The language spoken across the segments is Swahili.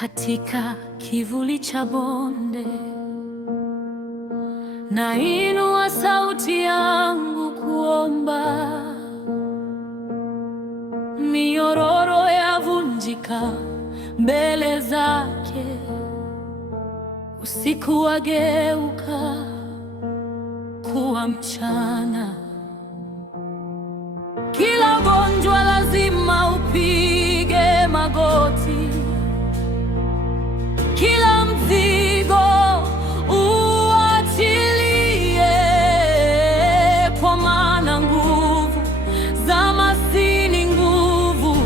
katika kivuli cha bonde, nainua sauti yangu kuomba. Minyororo yavunjika mbele zake, usiku wageuka kuwa mchana. Kila gonjwa lazima upige magoti, kila mzigo uachilie, kwa maana nguvu za Masihi ni nguvu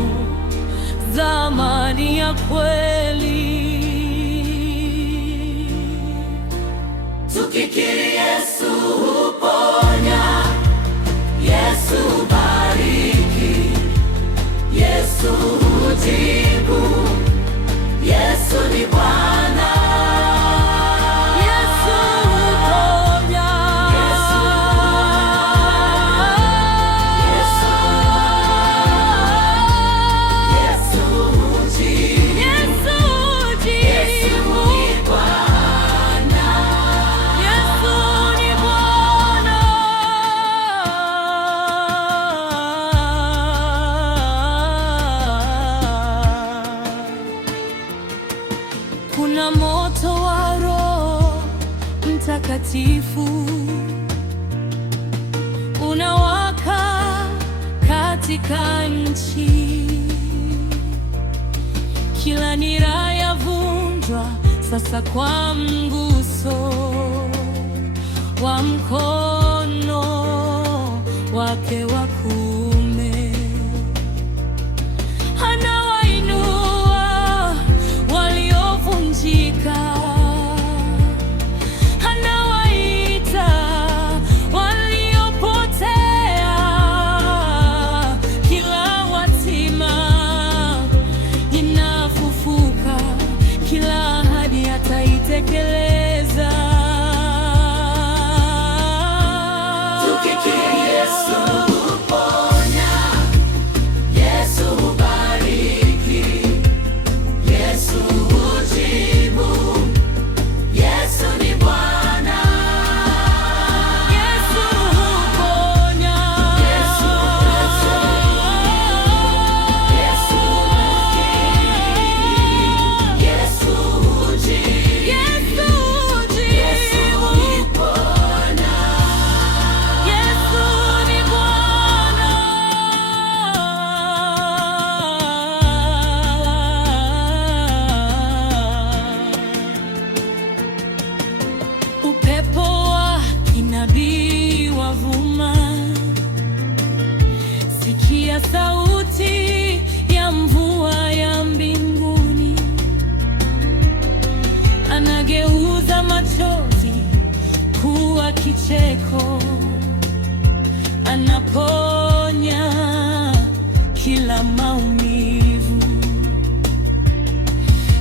za amani ya kweli. Tukikiri Yesu huponya, Yesu hubariki, Yesu hujibu, Yesu ni Bwana. Yesu huponya, Yesu hujibu, Yesu ni Bwana. Yesu ni Bwana. Kuna moto wa Roho Mtakatifu unawaka katika nchi. Kila nira yavunjwa sasa kwa mguso wa mkono wake wa kuume. Anawainua waliovunjika, anawaita waliopotea. Kila watima inafufuka, kila ahadi ataitekeleza. Tukikiri Yesu huponya, Yesu hubariki, Yesu hujibu, Yesu ni Bwana. Yesu huponya, Yesu hubariki, Yesu hujibu, Yesu ni Bwana. Upepo wa kinabii wavuma, sikia sauti ya mvua ya mbinguni. Anageuza machozi kuwa kicheko, anaponya kila maumivu.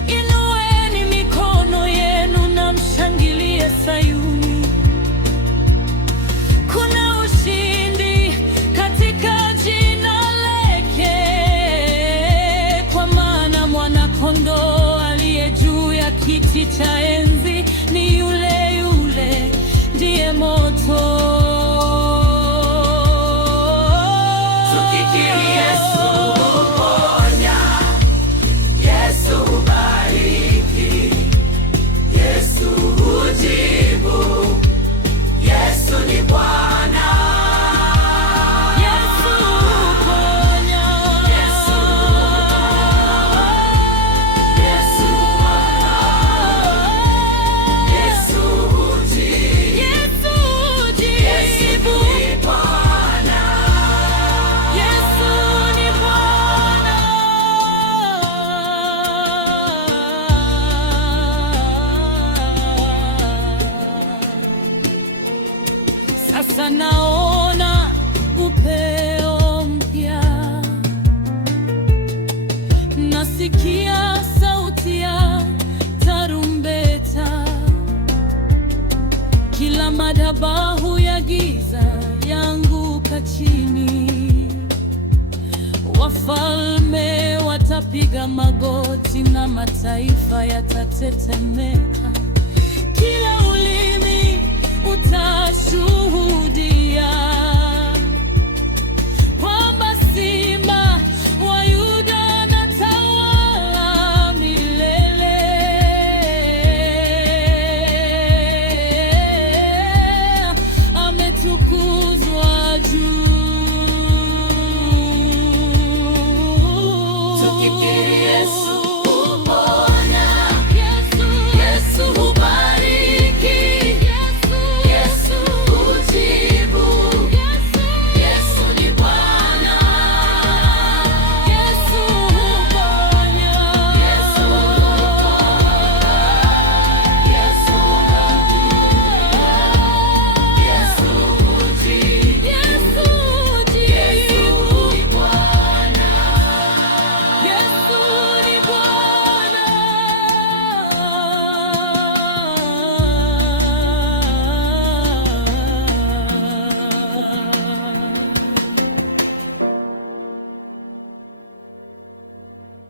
Inueni mikono yenu na mshangilie Sayuni. Kuna ushindi katika jina lake, kwa maana mwana-kondoo aliye juu ya kiti cha enzi ni yule yule, ndiye moto. Tukikiri Yesu huponya, Yesu hubariki, Yesu hujibu, Yesu ni Bwana. Yesu huponya, Yesu hujibu, Yesu hujibu, Bwana. Yesu ni Bwana. Sasa naona upeo mpya, nasikia sauti ya tarumbeta. Kila madhabahu ya giza yanguka chini, Wafalme watapiga magoti na mataifa yatatetemeka.